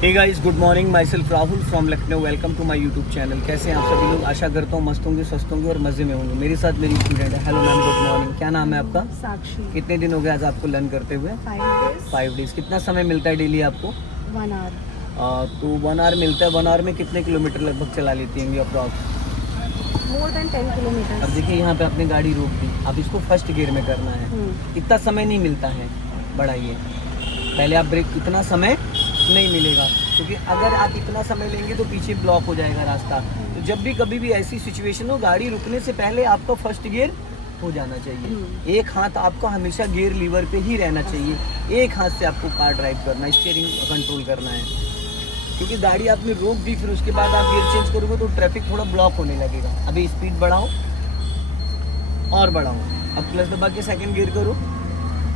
Hey guys, good morning. Myself Rahul from Lucknow. Welcome to my YouTube channel. कैसे हैं आप सभी लोग? आशा करता हूँ मस्त होंगे, स्वस्थ होंगे और मज़े में होंगे। मेरे साथ मेरी स्टूडेंट है। Hello ma'am, good morning. क्या नाम है आपका? साक्षी। कितने दिन हो गए आज आपको लर्न करते हुए? 5 डेज। कितना समय मिलता है डेली आपको? 1 आवर। तो 1 आवर मिलता है। 1 आवर में कितने किलोमीटर लगभग चला लेती होंगी अप्रॉक्स? More than 10 kilometre. अब देखिए, यहाँ पे आपने गाड़ी रोक दी। अब इसको फर्स्ट गियर में करना है। इतना समय नहीं मिलता है, बढ़ाइए। पहले आप ब्रेक, इतना समय नहीं मिलेगा, क्योंकि अगर आप इतना समय लेंगे तो पीछे ब्लॉक हो जाएगा रास्ता। तो जब भी कभी भी ऐसी सिचुएशन हो, गाड़ी रुकने से पहले आपका फर्स्ट गियर हो जाना चाहिए। एक हाथ आपका हमेशा गियर लीवर पे ही रहना चाहिए। एक हाथ से आपको कार ड्राइव करना है, स्टीयरिंग कंट्रोल करना है। क्योंकि गाड़ी आपने रोक दी, फिर उसके बाद आप गियर चेंज करोगे तो ट्रैफिक थोड़ा ब्लॉक होने लगेगा। अभी स्पीड बढ़ाओ और बढ़ाओ। अब क्लच दबा के सेकंड गियर करो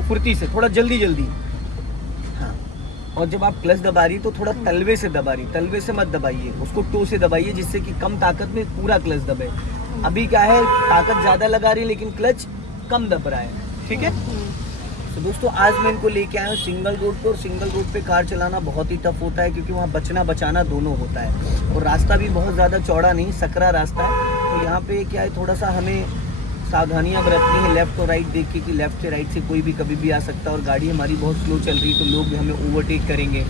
फुर्ती से, थोड़ा जल्दी जल्दी। हाँ, और जब आप क्लच दबा रही तो थोड़ा तलवे से दबा रही, तलवे से मत दबाइए, उसको टो से दबाइए, जिससे कि कम ताकत में पूरा क्लच दबे। अभी क्या है, ताकत ज़्यादा लगा रही है लेकिन क्लच कम दब रहा है। ठीक है। तो दोस्तों, आज मैं इनको लेके आया हूँ सिंगल रोड पर। और सिंगल रोड पे कार चलाना बहुत ही टफ होता है, क्योंकि वहाँ बचना बचाना दोनों होता है। और रास्ता भी बहुत ज़्यादा चौड़ा नहीं, सकरा रास्ता है। तो यहाँ पे क्या है, थोड़ा सा हमें सावधानियां बरतनी है, लेफ्ट और राइट देख के, कि लेफ्ट से राइट से कोई भी कभी भी आ सकता है। और गाड़ी हमारी बहुत स्लो चल रही है, तो लोग भी हमें ओवरटेक करेंगे।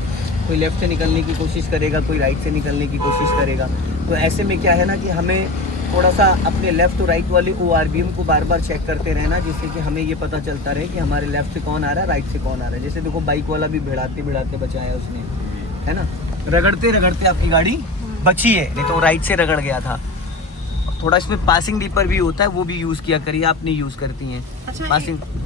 कोई लेफ्ट से निकलने की कोशिश करेगा, कोई राइट से निकलने की कोशिश करेगा। तो ऐसे में क्या है ना, कि हमें थोड़ा सा अपने लेफ्ट और राइट वाले ORBM को बार बार चेक करते रहना, जिससे कि हमें ये पता चलता रहे कि हमारे लेफ्ट से कौन आ रहा है, राइट से कौन आ रहा है। जैसे देखो, बाइक वाला भी भिड़ाते भिड़ाते बचाया उसने, है ना। रगड़ते रगड़ते आपकी गाड़ी बची है, नहीं तो राइट से रगड़ गया था। थोड़ा इसमें पासिंग डीपर भी होता है, वो भी यूज़ किया करिए। आप नहीं यूज़ करती हैं। अच्छा,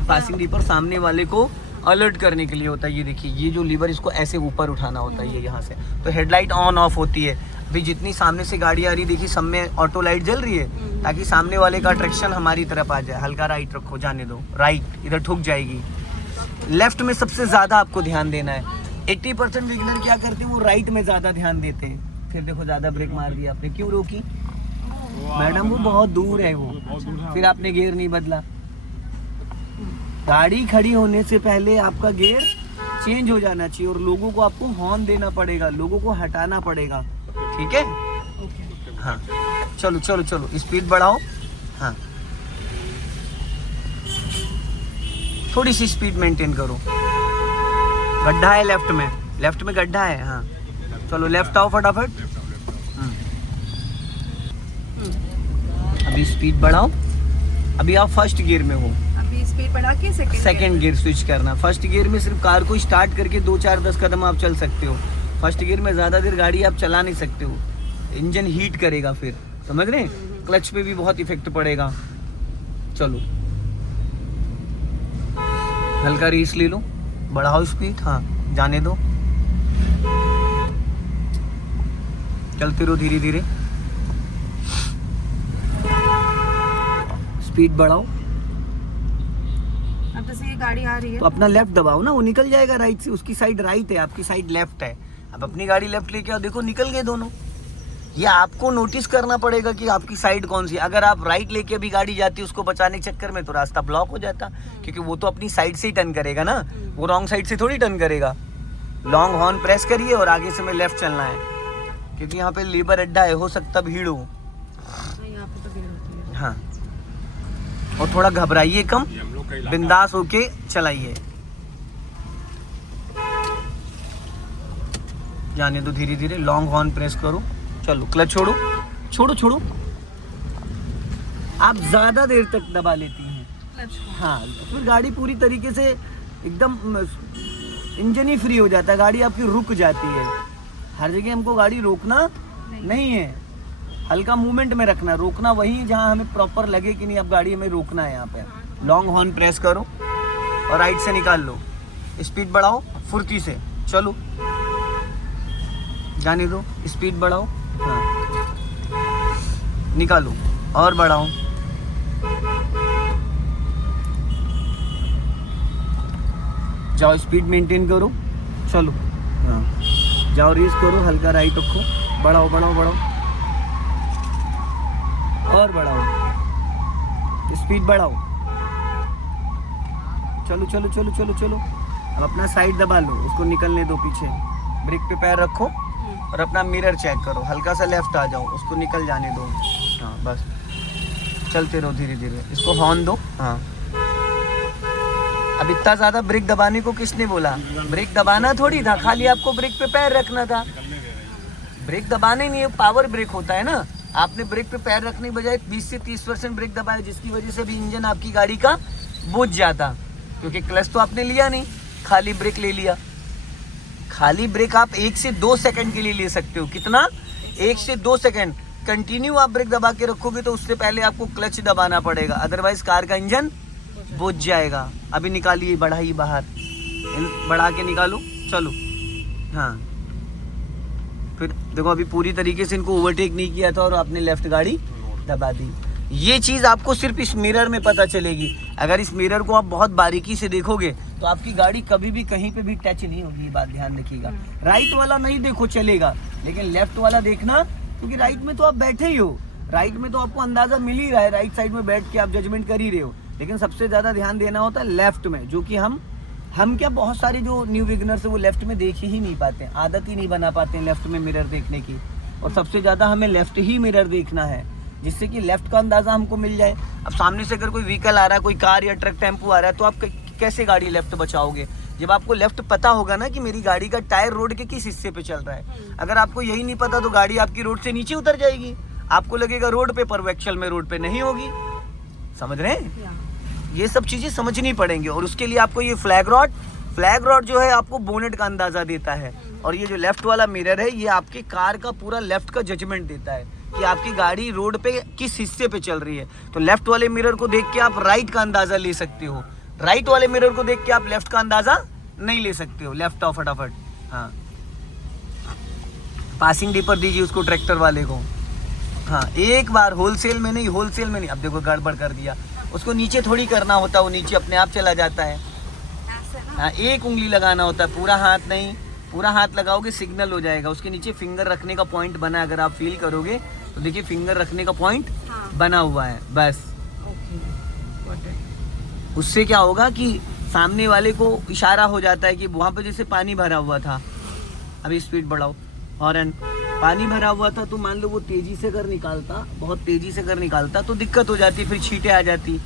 पासिंग डीपर सामने वाले को अलर्ट करने के लिए होता है। ये देखिए, ये जो लीवर, इसको ऐसे ऊपर उठाना होता है, ये यहाँ से। तो हेडलाइट ऑन ऑफ होती है। अभी जितनी सामने से गाड़ी आ रही, देखिए सब में ऑटो लाइट जल रही है, ताकि सामने वाले का अट्रैक्शन हमारी तरफ आ जाए। हल्का राइट रखो, जाने दो, राइट इधर ठुक जाएगी। लेफ्ट में सबसे ज़्यादा आपको ध्यान देना है। 80% बिगिनर क्या करते हैं, वो राइट में ज़्यादा ध्यान देते हैं। फिर देखो, ज़्यादा ब्रेक मार दिया आपने, क्यों रोकी मैडम? वो बहुत दूर है वो। फिर आपने गियर नहीं बदला। गाड़ी खड़ी होने से पहले आपका गियर चेंज हो जाना चाहिए, और लोगों को आपको हॉर्न देना पड़ेगा, लोगों को हटाना पड़ेगा। ठीक है। हाँ, चलो चलो चलो, स्पीड बढ़ाओ। हाँ, थोड़ी सी स्पीड मेंटेन करो। गड्ढा है लेफ्ट में गड्ढा है। हाँ, चलो लेफ्ट आओ फटाफट। अभी स्पीड बढ़ाओ। अभी आप फर्स्ट गियर में हो। अभी स्पीड बढ़ा के सेकंड गियर स्विच करना। फर्स्ट गियर में सिर्फ कार को स्टार्ट करके 2-4-10 कदम आप चल सकते हो। फर्स्ट गियर में ज़्यादा देर गाड़ी आप चला नहीं सकते हो, इंजन हीट करेगा। फिर समझ रहे हैं, क्लच पे भी बहुत इफेक्ट पड़ेगा। चलो, हल्का रेस ले लो, बढ़ाओ स्पीड। हाँ, जाने दो, चलते रहो धीरे धीरे। स्पीड बढ़ाओ। अब जैसे ये गाड़ी आ रही है तो अपना लेफ्ट दबाओ ना, वो निकल जाएगा राइट से। उसकी साइड राइट है, आपकी साइड लेफ्ट है। अब अपनी गाड़ी लेफ्ट लेके आओ, देखो निकल गए दोनों। ये आपको नोटिस करना पड़ेगा कि आपकी साइड कौन सी। अगर आप राइट लेके अभी गाड़ी जाती है उसको बचाने के चक्कर में, तो रास्ता ब्लॉक हो जाता, क्योंकि वो तो अपनी साइड से ही टर्न करेगा ना, वो रॉन्ग साइड से थोड़ी टर्न करेगा। लॉन्ग हॉर्न प्रेस करिए और आगे से हमें लेफ्ट चलना है, क्योंकि यहाँ पे लेबर अड्डा है, हो सकता भीड़ हो। यहाँ पे तो भीड़ होती है। हाँ, और थोड़ा घबराइए कम, बिंदास होके चलाइए। जाने दो धीरे धीरे, लॉन्ग हॉर्न प्रेस करो। चलो, क्लच छोड़ो छोड़ो छोड़ो। आप ज्यादा देर तक दबा लेती हैं। हाँ, फिर गाड़ी पूरी तरीके से एकदम इंजन ही फ्री हो जाता है, गाड़ी आपकी रुक जाती है। हर जगह हमको गाड़ी रोकना नहीं है, हल्का मूवमेंट में रखना। रोकना वहीं जहाँ हमें प्रॉपर लगे कि नहीं, अब गाड़ी हमें रोकना है। यहाँ पे लॉन्ग हॉर्न प्रेस करो और राइट से निकाल लो। स्पीड बढ़ाओ फुर्ती से, चलो, जाने दो, स्पीड बढ़ाओ। हाँ, निकालो और बढ़ाओ। जाओ, स्पीड मेंटेन करो, चलो। हाँ, जाओ, रेस करो, हल्का राइट रखो, बढ़ाओ बढ़ाओ बढ़ाओ और बढ़ाओ, स्पीड बढ़ाओ। चलो चलो चलो चलो चलो। अब अपना साइड दबा लो, उसको निकलने दो पीछे। ब्रेक पे पैर रखो और अपना मिरर चेक करो, हल्का सा लेफ्ट आ जाओ, उसको निकल जाने दो। हाँ बस चलते रहो धीरे धीरे, इसको हॉर्न दो। हाँ अब इतना ज़्यादा ब्रेक दबाने को किसने बोला? ब्रेक दबाना थोड़ी था, खाली आपको ब्रेक पे पैर रखना था। ब्रेक दबाने नहीं है, पावर ब्रेक होता है ना। आपने ब्रेक पे पैर रखने के बजाय 20 से 30% ब्रेक दबाया, जिसकी वजह से भी इंजन आपकी गाड़ी का बुझ जाता, क्योंकि क्लच तो आपने लिया नहीं, खाली ब्रेक ले लिया। खाली ब्रेक आप 1 से 2 सेकंड के लिए ले सकते हो। कितना? 1 से 2 सेकंड कंटिन्यू आप ब्रेक दबा के रखोगे तो उससे पहले आपको क्लच दबाना पड़ेगा, अदरवाइज कार का इंजन बुझ जाएगा। अभी निकालिए, बढ़ाइए बाहर, बढ़ा के निकालो, चलो। हाँ फिर देखो, अभी पूरी तरीके से इनको ओवरटेक नहीं किया था और आपने लेफ्ट गाड़ी दबा दी। ये चीज़ आपको सिर्फ इस मिरर में पता चलेगी। अगर इस मिरर को आप बहुत बारीकी से देखोगे तो आपकी गाड़ी कभी भी कहीं पे भी टच नहीं होगी, ये बात ध्यान रखिएगा। राइट वाला नहीं देखो चलेगा, लेकिन लेफ्ट वाला देखना, क्योंकि राइट में तो आप बैठे ही हो, राइट में तो आपको अंदाजा मिल ही रहा है, राइट साइड में बैठ के आप जजमेंट कर ही रहे हो। लेकिन सबसे ज़्यादा ध्यान देना होता है लेफ्ट में, जो कि हम क्या बहुत सारे जो न्यू बिगिनर्स है वो लेफ्ट में देख ही नहीं पाते हैं, आदत ही नहीं बना पाते हैं लेफ्ट में मिरर देखने की। और सबसे ज़्यादा हमें लेफ्ट ही मिरर देखना है, जिससे कि लेफ्ट का अंदाज़ा हमको मिल जाए। अब सामने से अगर कोई व्हीकल आ रहा है, कोई कार या ट्रक टेम्पो आ रहा है, तो आप कैसे गाड़ी लेफ्ट बचाओगे? जब आपको लेफ्ट पता होगा ना कि मेरी गाड़ी का टायर रोड के किस हिस्से पे चल रहा है। अगर आपको यही नहीं पता तो गाड़ी आपकी रोड से नीचे उतर जाएगी, आपको लगेगा रोड पे, पर एक्चुअल में रोड पे नहीं होगी। समझ रहे हैं? ये सब चीज़ें समझनी पड़ेंगी। और उसके लिए आपको ये फ्लैग रॉड जो है आपको बोनेट का अंदाज़ा देता है, और ये जो लेफ्ट वाला मिरर है ये आपकी कार का पूरा लेफ्ट का जजमेंट देता है कि आपकी गाड़ी रोड पे किस हिस्से पे चल रही है। तो लेफ्ट वाले मिरर को देख के आप राइट का अंदाज़ा ले सकते हो, राइट वाले मिरर को देख के आप लेफ्ट का अंदाज़ा नहीं ले सकते हो। लेफ्ट आओ फटाफट। हाँ पासिंग डीपर दीजिए उसको, ट्रैक्टर वाले को। हाँ एक बार, होलसेल में नहीं, होलसेल में नहीं। अब देखो गड़बड़ कर दिया, उसको नीचे थोड़ी करना होता, वो नीचे अपने आप चला जाता है। हाँ एक उंगली लगाना होता है, पूरा हाथ नहीं। पूरा हाथ लगाओगे सिग्नल हो जाएगा। उसके नीचे फिंगर रखने का पॉइंट बना, अगर आप फील करोगे तो देखिए फिंगर रखने का पॉइंट बना हुआ है, बस। उससे क्या होगा कि सामने वाले को इशारा हो जाता है कि वहाँ पे जैसे पानी भरा हुआ था, अभी स्पीड बढ़ाओ, हॉर्न। पानी भरा हुआ था तो मान लो वो तेजी से अगर निकालता, बहुत तेजी से अगर निकालता तो दिक्कत हो जाती, फिर छींटे आ जाती।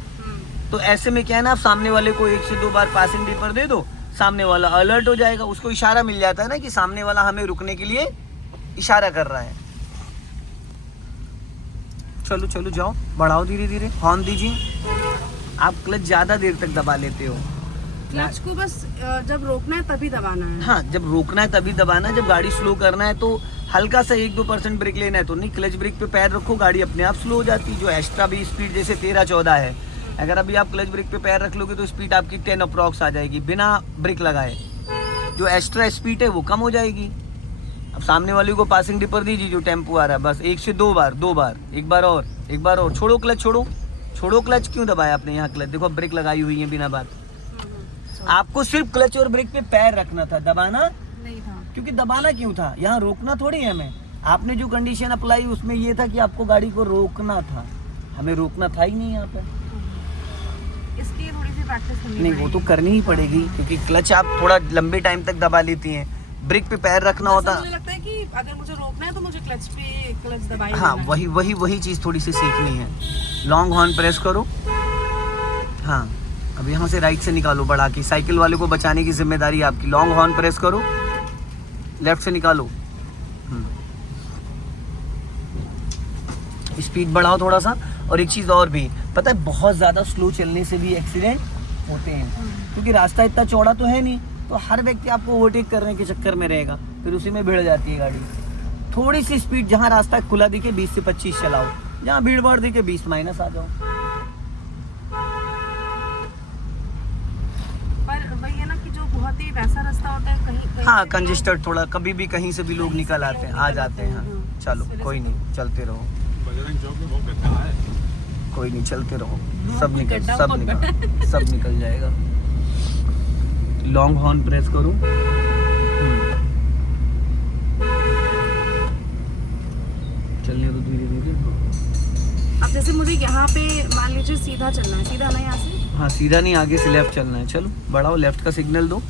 तो ऐसे में क्या है ना, आप सामने वाले को 1 से 2 बार पासिंग डीपर दे दो, सामने वाला अलर्ट हो जाएगा, उसको इशारा मिल जाता है ना कि सामने वाला हमें रुकने के लिए इशारा कर रहा है। चलो चलो जाओ, बढ़ाओ धीरे धीरे, हॉर्न दीजिए। आप क्लच ज़्यादा देर तक दबा लेते हो। क्लच को बस जब रोकना है तभी दबाना है। हाँ जब रोकना है तभी दबाना है, जब गाड़ी स्लो करना है तो हल्का सा 1-2% ब्रेक लेना है तो नहीं, क्लच ब्रेक पे पैर रखो, गाड़ी अपने आप स्लो हो जाती है। जो एक्स्ट्रा भी स्पीड जैसे 13-14 है, अगर अभी आप क्लच ब्रेक पे पैर रख लोगे तो स्पीड आपकी 10 अप्रॉक्स आ जाएगी बिना ब्रेक लगाए। जो एक्स्ट्रा स्पीड है वो कम हो जाएगी। अब सामने वाले को पासिंग डिपर दीजिए, जो टेम्पो आ रहा है, बस 1 से 2 बार, 2 बार, एक बार और। छोड़ो क्लच, छोड़ो क्लच। क्यों दबाया आपने यहाँ क्लच? देखो ब्रेक लगाई हुई है बिना बात। आपको सिर्फ क्लच और ब्रेक पे पैर रखना था, दबाना नहीं था। क्योंकि दबाना क्यों था? यहाँ रोकना थोड़ी है हमें। आपने जो कंडीशन अप्लाई उसमें ये था कि आपको गाड़ी को रोकना था, हमें रोकना था ही नहीं यहाँ पे। इसकी थोड़ी सी प्रैक्टिस करनी नहीं, वो तो करनी ही पड़ेगी, क्योंकि क्लच आप थोड़ा लंबे टाइम तक दबा लेती हैं, ब्रेक पे पैर रखना होता। मुझे लगता है कि अगर मुझे रोकना है तो मुझे क्लच दबाई। हाँ वही चीज़ थोड़ी सी सीखनी है। लॉन्ग हॉर्न प्रेस करो। हाँ अब यहाँ से राइट से निकालो बढ़ा के, साइकिल वाले को बचाने की जिम्मेदारी आपकी। लॉन्ग हॉर्न प्रेस करो, लेफ्ट से निकालो, स्पीड बढ़ाओ थोड़ा सा। और एक चीज़ और भी, पता है बहुत ज़्यादा स्लो चलने से भी एक्सीडेंट होते हैं, क्योंकि रास्ता इतना चौड़ा तो है नहीं, तो हर व्यक्ति आपको ओवरटेक करने के चक्कर में रहेगा, फिर उसी में भिड़ जाती है गाड़ी। थोड़ी सी स्पीड, जहाँ रास्ता खुला दिखे 20 से 25 चलाओ, जहाँ भीड़ भाड़ दिखे 20 माइनस आ जाओ। पर वही है ना कि जो बहुत ही वैसा रास्ता होता है, कहीं हाँ कंजेस्टेड थोड़ा, कभी भी कहीं से भी लोग निकल आते हैं, आ जाते हैं। हाँ चलो कोई नहीं, चलते रहो, कोई नहीं, चलते रहो, सब निकल जाएगा। लॉन्ग हॉर्न प्रेस करो। चलने दो धीरे धीरे। अब जैसे मुझे यहाँ पे मान लीजिए सीधा चलना है, सीधा ना यहाँ से? हाँ सीधा नहीं, आगे से लेफ्ट चलना है। चलो बढ़ाओ, लेफ्ट का सिग्नल दो।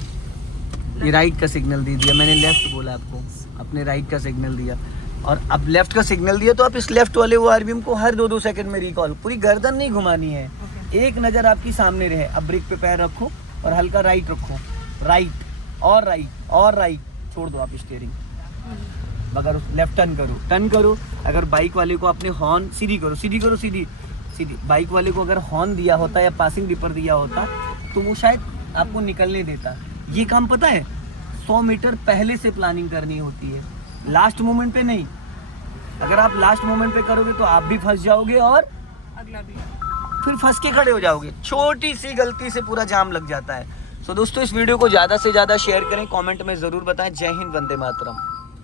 ये राइट का सिग्नल दे दिया, मैंने लेफ्ट बोला आपको, आपने राइट का सिग्नल दिया और अब लेफ्ट का सिग्नल दिया तो आप इस लेफ्ट वाले वो आरबीएम को हर 2-2 सेकंड में रिकॉल, पूरी गर्दन नहीं घुमानी है, एक नज़र आपकी सामने रहे। अब ब्रेक पे पैर रखो और हल्का राइट रखो, राइट और राइट और राइट, छोड़ दो आप स्टीयरिंग। अगर लेफ्ट टर्न करो। अगर बाइक वाले को आपने हॉर्न सीधी करो, सीधी बाइक वाले को अगर हॉर्न दिया होता या पासिंग डिपर दिया होता तो वो शायद आपको निकलने देता। ये काम पता है 100 मीटर पहले से प्लानिंग करनी होती है, लास्ट मोमेंट पे नहीं। अगर आप लास्ट मोमेंट पे करोगे तो आप भी फंस जाओगे और अगला भी फिर फंस के खड़े हो जाओगे। छोटी सी गलती से पूरा जाम लग जाता है। सो दोस्तों इस वीडियो को ज़्यादा से ज़्यादा शेयर करें, कमेंट में ज़रूर बताएं। जय हिंद, वंदे मातरम।